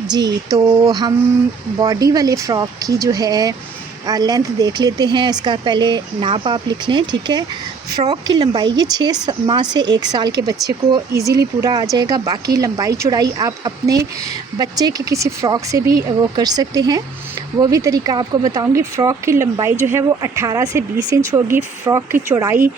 जी, तो हम बॉडी वाले फ़्रॉक की जो है लेंथ देख लेते हैं। इसका पहले नाप आप लिख लें, ठीक है। फ़्रॉक की लंबाई ये 6 माह से 1 साल के बच्चे को ईज़िली पूरा आ जाएगा। बाकी लंबाई चौड़ाई आप अपने बच्चे के किसी फ़्रॉक से भी वो कर सकते हैं। वो भी तरीका आपको बताऊंगी। फ़्रॉक की लंबाई जो है वो 18 से 20 इंच होगी। फ़्रॉक की चौड़ाई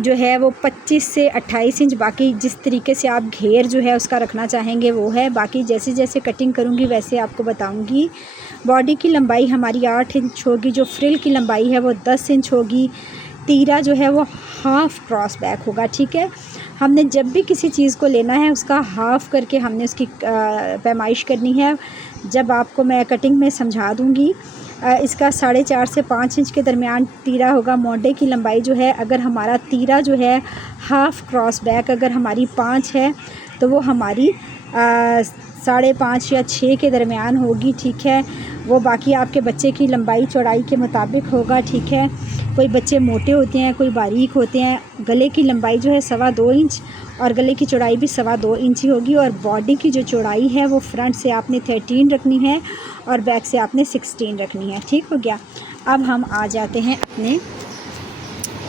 जो है वो 25 से 28 इंच। बाकी जिस तरीके से आप घेर जो है उसका रखना चाहेंगे वो है। बाकी जैसे जैसे कटिंग करूँगी वैसे आपको बताऊँगी। बॉडी की लंबाई हमारी 8 इंच होगी। जो फ्रिल की लंबाई है वो 10 इंच होगी। तीरा जो है वो हाफ़ क्रॉस बैक होगा, ठीक है। हमने जब भी किसी चीज़ को लेना है उसका हाफ़ करके हमने उसकी पैमाइश करनी है। जब आपको मैं कटिंग में समझा दूँगी। इसका 4.5 से 5 इंच के दरमियान तीरा होगा। मोढे की लंबाई जो है, अगर हमारा तीरा जो है हाफ़ क्रॉस बैक अगर हमारी 5 है तो वो हमारी 5.5 या 6 के दरमियान होगी, ठीक है। वो बाकी आपके बच्चे की लंबाई चौड़ाई के मुताबिक होगा, ठीक है। कोई बच्चे मोटे होते हैं, कोई बारीक होते हैं। गले की लंबाई जो है 2.25 इंच और गले की चौड़ाई भी 2.25 इंच ही होगी। और बॉडी की जो चौड़ाई है वो फ्रंट से आपने 13 रखनी है और बैक से आपने 16 रखनी है, ठीक हो गया। अब हम आ जाते हैं अपने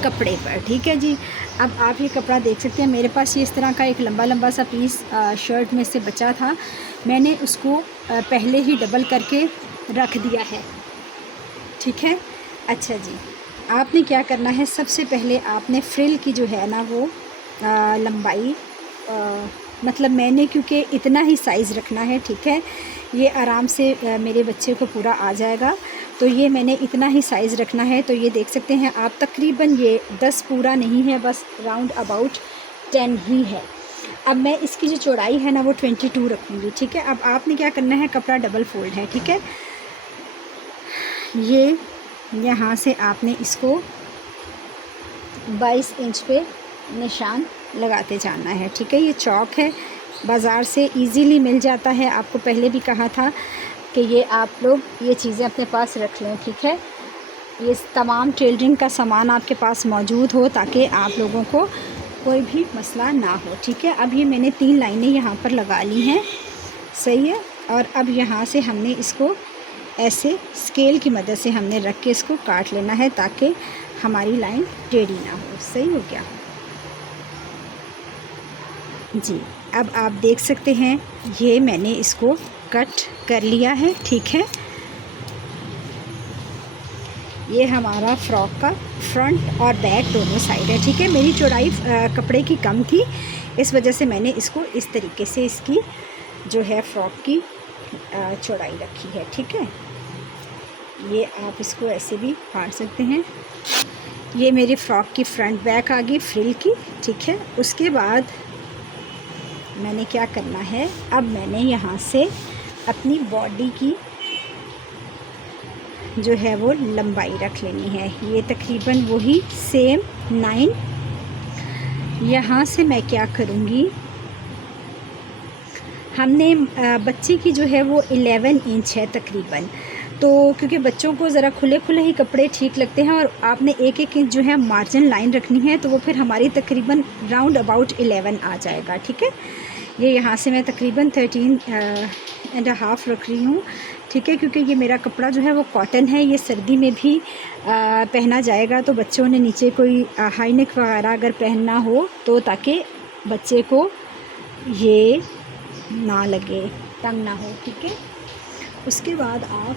कपड़े पर, ठीक है जी। अब आप ये कपड़ा देख सकते हैं। मेरे पास ये इस तरह का एक लंबा लंबा सा पीस शर्ट में से बचा था। मैंने उसको पहले ही डबल करके रख दिया है, ठीक है। अच्छा जी, आपने क्या करना है, सबसे पहले आपने फ्रिल की जो है ना वो लंबाई मतलब मैंने क्योंकि इतना ही साइज़ रखना है, ठीक है। ये आराम से मेरे बच्चे को पूरा आ जाएगा, तो ये मैंने इतना ही साइज़ रखना है। तो ये देख सकते हैं आप, तकरीबन ये 10 पूरा नहीं है, बस राउंड अबाउट 10 ही है। अब मैं इसकी जो चौड़ाई है ना वो 22 रखूँगी, ठीक है। अब आपने क्या करना है, कपड़ा डबल फोल्ड है, ठीक है। ये यहाँ से आपने इसको 22 इंच पे निशान लगाते जाना है, ठीक है। ये चौक है, बाज़ार से इजीली मिल जाता है। आपको पहले भी कहा था कि ये आप लोग ये चीज़ें अपने पास रख लें, ठीक है। ये तमाम टेलरिंग का सामान आपके पास मौजूद हो ताकि आप लोगों को कोई भी मसला ना हो, ठीक है। अब ये मैंने 3 लाइनें यहाँ पर लगा ली हैं, सही है। और अब यहाँ से हमने इसको ऐसे स्केल की मदद से हमने रख के इसको काट लेना है ताकि हमारी लाइन टेढ़ी ना हो, सही हो गया जी। अब आप देख सकते हैं ये मैंने इसको कट कर लिया है, ठीक है। ये हमारा फ़्रॉक का फ्रंट और बैक दोनों साइड है, ठीक है। मेरी चौड़ाई कपड़े की कम थी, इस वजह से मैंने इसको इस तरीके से इसकी जो है फ़्रॉक की चौड़ाई रखी है, ठीक है। ये आप इसको ऐसे भी फाड़ सकते हैं। ये मेरी फ़्रॉक की फ्रंट बैक आ गई फ्रिल की, ठीक है। उसके बाद मैंने क्या करना है, अब मैंने यहाँ से अपनी बॉडी की जो है वो लंबाई रख लेनी है। ये तकरीबन वही सेम 9। यहाँ से मैं क्या करूँगी, हमने बच्चे की जो है वो 11 इंच है तकरीबन। तो क्योंकि बच्चों को ज़रा खुले खुले ही कपड़े ठीक लगते हैं और आपने 1-1 इंच जो है मार्जिन लाइन रखनी है, तो वो फिर हमारी तकरीबन राउंड अबाउट 11 आ जाएगा, ठीक है। ये यहाँ से मैं तकरीबन 13.5 रख रही हूँ, ठीक है। क्योंकि ये मेरा कपड़ा जो है वो कॉटन है, ये सर्दी में भी पहना जाएगा। तो बच्चों ने नीचे कोई हाई नेक वगैरह अगर पहनना हो तो ताकि बच्चे को ये ना लगे, तंग ना हो, ठीक है। उसके बाद आप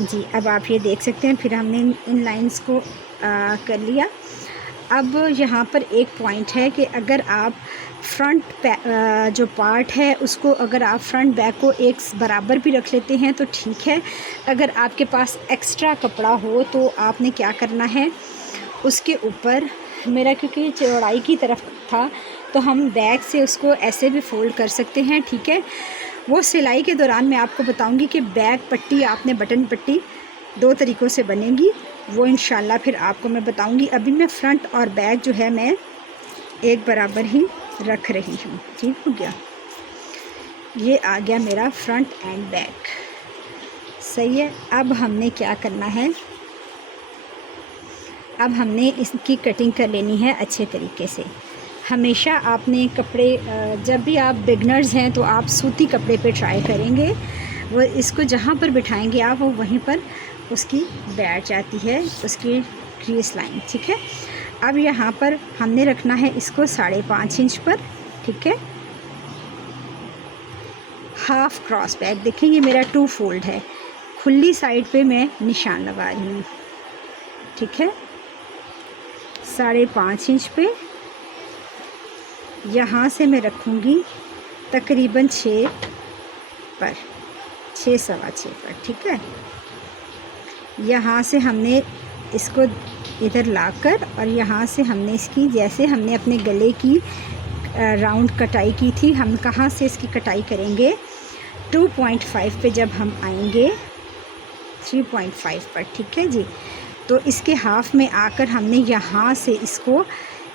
जी, अब आप ये देख सकते हैं, फिर हमने इन लाइंस को कर लिया। अब यहाँ पर एक पॉइंट है कि अगर आप फ्रंट जो पार्ट है उसको अगर आप फ्रंट बैक को एक बराबर भी रख लेते हैं तो ठीक है। अगर आपके पास एक्स्ट्रा कपड़ा हो तो आपने क्या करना है, उसके ऊपर मेरा क्योंकि चौड़ाई की तरफ था तो हम बैक से उसको ऐसे भी फ़ोल्ड कर सकते हैं, ठीक है। वो सिलाई के दौरान मैं आपको बताऊंगी कि बैक पट्टी आपने बटन पट्टी 2 तरीक़ों से बनेगी, वो इंशाल्लाह फिर आपको मैं बताऊंगी। अभी मैं फ़्रंट और बैक जो है मैं एक बराबर ही रख रही हूँ, ठीक हो गया। ये आ गया मेरा फ्रंट एंड बैक, सही है। अब हमने क्या करना है, अब हमने इसकी कटिंग कर लेनी है अच्छे तरीके से। हमेशा आपने कपड़े जब भी आप बिगनर्स हैं तो आप सूती कपड़े पे ट्राई करेंगे, वो इसको जहाँ पर बिठाएंगे आप वो वहीं पर उसकी बैठ जाती है, उसकी क्रीज लाइन। ठीक है, अब यहाँ पर हमने रखना है इसको 5.5 इंच पर। ठीक है, हाफ क्रॉस बैक, देखिए ये मेरा 2 फोल्ड है, खुली साइड पे मैं निशान लगा रही हूँ। ठीक है, 5.5 इंच पे यहाँ से मैं रखूँगी तकरीबन 6 पर, 6 सवा 6 पर। ठीक है, यहाँ से हमने इसको इधर लाकर और यहाँ से हमने इसकी, जैसे हमने अपने गले की राउंड कटाई की थी, हम कहाँ से इसकी कटाई करेंगे, 2.5 पे जब हम आएंगे 3.5 पर। ठीक है जी, तो इसके हाफ में आकर हमने यहाँ से इसको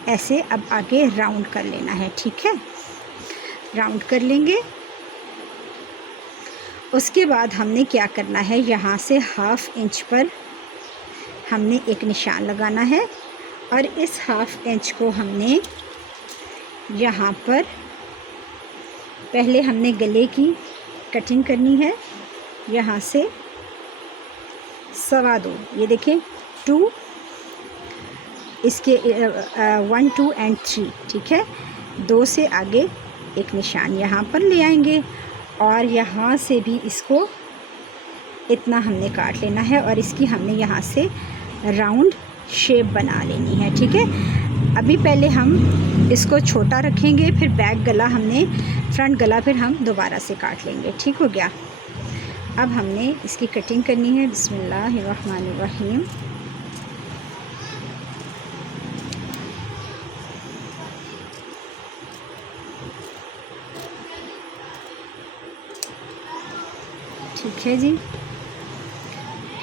ऐसे अब आगे राउंड कर लेना है। ठीक है, राउंड कर लेंगे। उसके बाद हमने क्या करना है, यहाँ से 1/2 इंच पर हमने एक निशान लगाना है और इस 1/2 इंच को हमने यहाँ पर पहले हमने गले की कटिंग करनी है, यहाँ से 2.25, ये देखें 2, इसके 1 2 एंड 3। ठीक है, 2 से आगे एक निशान यहाँ पर ले आएंगे और यहाँ से भी इसको इतना हमने काट लेना है और इसकी हमने यहाँ से राउंड शेप बना लेनी है। ठीक है, अभी पहले हम इसको छोटा रखेंगे, फिर बैक गला हमने, फ्रंट गला फिर हम दोबारा से काट लेंगे। ठीक हो गया, अब हमने इसकी कटिंग करनी है। बिस्मिल्लाहिर्रहमानिर्रहीम। ठीक है जी,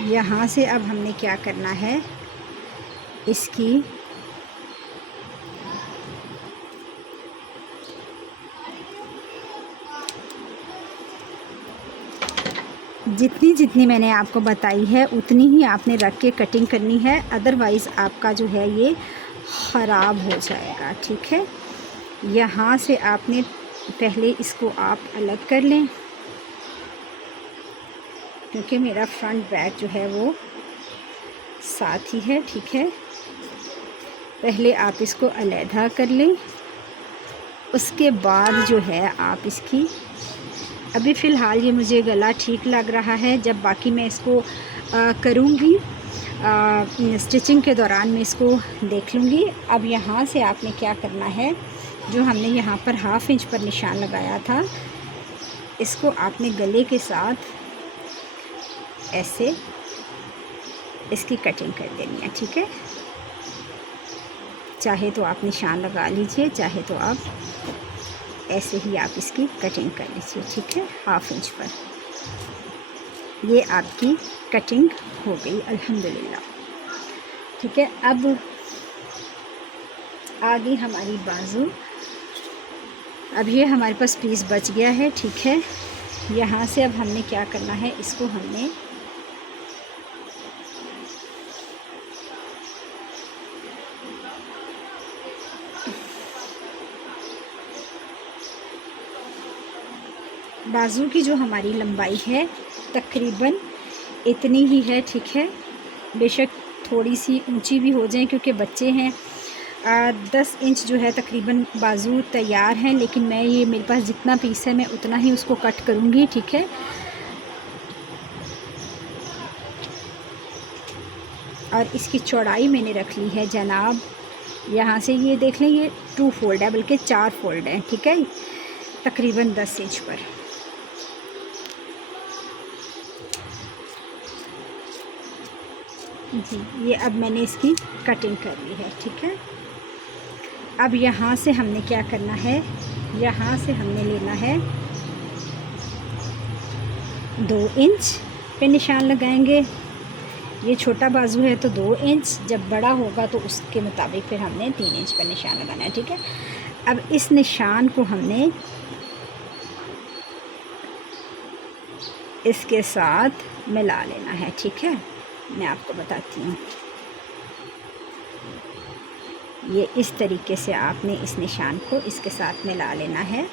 यहाँ से अब हमने क्या करना है, इसकी जितनी जितनी मैंने आपको बताई है उतनी ही आपने रख के कटिंग करनी है, अदरवाइज़ आपका जो है ये ख़राब हो जाएगा। ठीक है, यहाँ से आपने पहले इसको आप अलग कर लें, क्योंकि मेरा फ्रंट बैक जो है वो साथ ही है। ठीक है, पहले आप इसको अलहदा कर लें, उसके बाद जो है आप इसकी, अभी फ़िलहाल ये मुझे गला ठीक लग रहा है, जब बाकी मैं इसको करूँगी स्टिचिंग के दौरान मैं इसको देख लूँगी। अब यहाँ से आपने क्या करना है, जो हमने यहाँ पर 1/2 इंच पर निशान लगाया था, इसको आपने गले के साथ ऐसे इसकी कटिंग कर देनी है। ठीक है, चाहे तो आप निशान लगा लीजिए, चाहे तो आप ऐसे ही आप इसकी कटिंग कर लीजिए। ठीक है, 1/2 इंच पर ये आपकी कटिंग हो गई अल्हम्दुलिल्लाह। ठीक है, अब आ गई हमारी बाजू। अब ये हमारे पास पीस बच गया है। ठीक है, यहाँ से अब हमने क्या करना है, इसको हमने बाजू की जो हमारी लंबाई है तकरीबन इतनी ही है। ठीक है, बेशक थोड़ी सी ऊंची भी हो जाए क्योंकि बच्चे हैं। 10 इंच जो है तकरीबन बाजू तैयार हैं, लेकिन मैं ये मेरे पास जितना पीस है मैं उतना ही उसको कट करूँगी। ठीक है, और इसकी चौड़ाई मैंने रख ली है जनाब, यहाँ से ये देख लें, ये 2 फोल्ड है, बल्कि 4 फोल्ड है। ठीक है, तकरीबन 10 इंच पर। जी, ये अब मैंने इसकी कटिंग कर ली है। ठीक है, अब यहाँ से हमने क्या करना है, यहाँ से हमने लेना है 2 इंच पे निशान लगाएंगे। ये छोटा बाजू है तो 2 इंच, जब बड़ा होगा तो उसके मुताबिक फिर हमने 3 इंच पे निशान लगाना है। ठीक है, अब इस निशान को हमने इसके साथ मिला लेना है। ठीक है, मैं आपको बताती हूँ, ये इस तरीके से आपने इस निशान को इसके साथ मिला लेना है।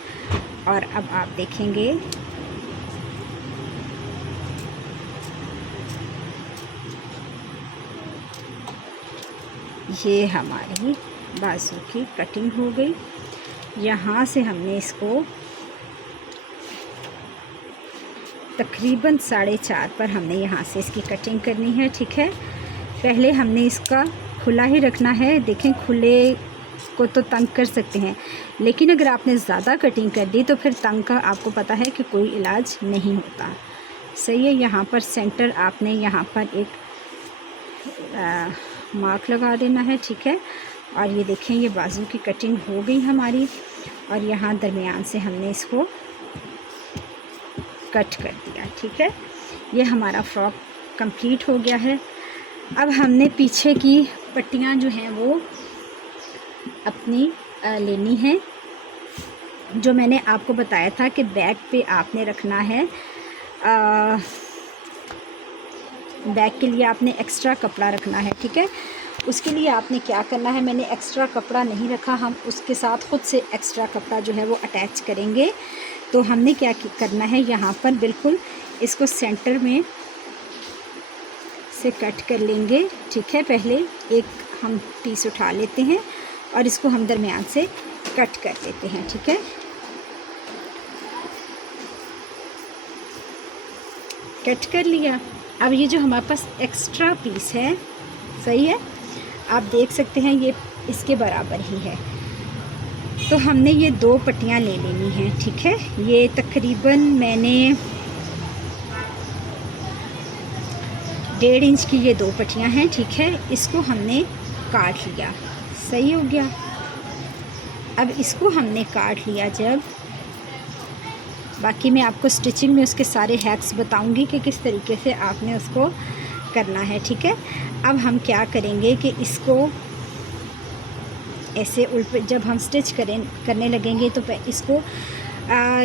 और अब आप देखेंगे ये हमारी बाजू की कटिंग हो गई। यहाँ से हमने इसको तकरीबन 4.5 पर हमने यहाँ से इसकी कटिंग करनी है, ठीक है। पहले हमने इसका खुला ही रखना है। देखें, खुले को तो तंग कर सकते हैं, लेकिन अगर आपने ज़्यादा कटिंग कर दी तो फिर तंग का आपको पता है कि कोई इलाज नहीं होता। सही है। यहाँ पर सेंटर आपने यहाँ पर एक मार्क लगा देना है, ठीक है। और ये देखें, ये बाजू की कटिंग हो गई हमारी और यहाँ दरमियान से हमने इसको कट कर दिया, ठीक है। ये हमारा फ्रॉक कंप्लीट हो गया है। अब हमने पीछे की पट्टियाँ जो हैं वो अपनी लेनी है। जो मैंने आपको बताया था कि बैक पे आपने रखना है, बैक के लिए आपने एक्स्ट्रा कपड़ा रखना है, ठीक है। उसके लिए आपने क्या करना है, मैंने एक्स्ट्रा कपड़ा नहीं रखा, हम उसके साथ ख़ुद से एक्स्ट्रा कपड़ा जो है वो अटैच करेंगे। तो हमने क्या करना है, यहाँ पर बिल्कुल इसको सेंटर में से कट कर लेंगे, ठीक है। पहले एक हम पीस उठा लेते हैं और इसको हम दरमियान से कट कर लेते हैं, ठीक है। कट कर लिया। अब ये जो हमारे पास एक्स्ट्रा पीस है, सही है, आप देख सकते हैं ये इसके बराबर ही है। तो हमने ये 2 पट्टियाँ ले लेनी हैं, ठीक है। ये तकरीबन मैंने 1.5 इंच की ये 2 पट्टियाँ हैं, ठीक है। इसको हमने काट लिया, सही हो गया। अब इसको हमने काट लिया जब, बाकी मैं आपको स्टिचिंग में उसके सारे हैक्स बताऊंगी कि किस तरीके से आपने उसको करना है, ठीक है। अब हम क्या करेंगे कि इसको ऐसे जब हम स्टिच करने लगेंगे तो इसको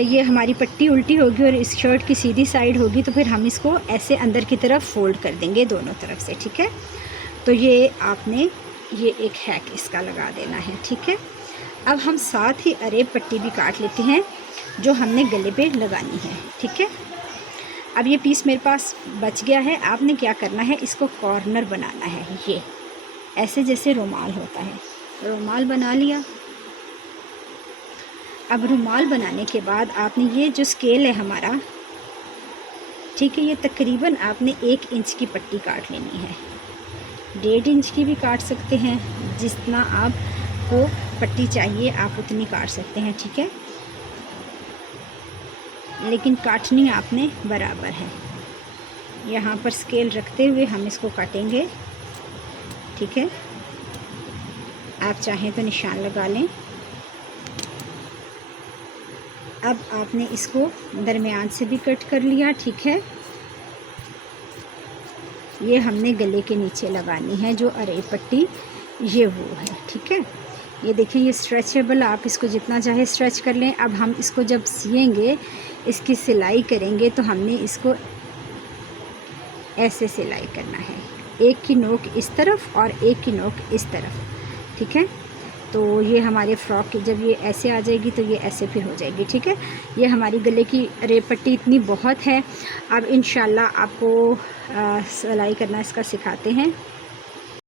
ये हमारी पट्टी उल्टी होगी और इस शर्ट की सीधी साइड होगी, तो फिर हम इसको ऐसे अंदर की तरफ फोल्ड कर देंगे दोनों तरफ से, ठीक है। तो ये आपने ये एक हैक इसका लगा देना है, ठीक है। अब हम साथ ही अरेब पट्टी भी काट लेते हैं जो हमने गले पे लगानी है, ठीक है। अब ये पीस मेरे पास बच गया है। आपने क्या करना है, इसको कॉर्नर बनाना है, ये ऐसे जैसे रुमाल होता है, रुमाल बना लिया। अब रुमाल बनाने के बाद आपने ये जो स्केल है हमारा, ठीक है, ये तकरीबन आपने 1 इंच की पट्टी काट लेनी है। 1.5 इंच की भी काट सकते हैं, जितना आपको पट्टी चाहिए आप उतनी काट सकते हैं, ठीक है। लेकिन काटनी आपने बराबर है। यहाँ पर स्केल रखते हुए हम इसको काटेंगे, ठीक है। आप चाहें तो निशान लगा लें। अब आपने इसको दरमियान से भी कट कर लिया, ठीक है। ये हमने गले के नीचे लगानी है जो अरेब पट्टी, ये वो है, ठीक है। ये देखिए, ये स्ट्रेचेबल, आप इसको जितना चाहे स्ट्रेच कर लें। अब हम इसको जब सिएंगे, इसकी सिलाई करेंगे, तो हमने इसको ऐसे सिलाई करना है, एक की नोक इस तरफ और एक की नोक इस तरफ, ठीक है। तो ये हमारे फ्रॉक की जब ये ऐसे आ जाएगी तो ये ऐसे फिर हो जाएगी, ठीक है। ये हमारी गले की अरेब पट्टी इतनी बहुत है। अब इंशाल्लाह आपको सिलाई करना इसका सिखाते हैं।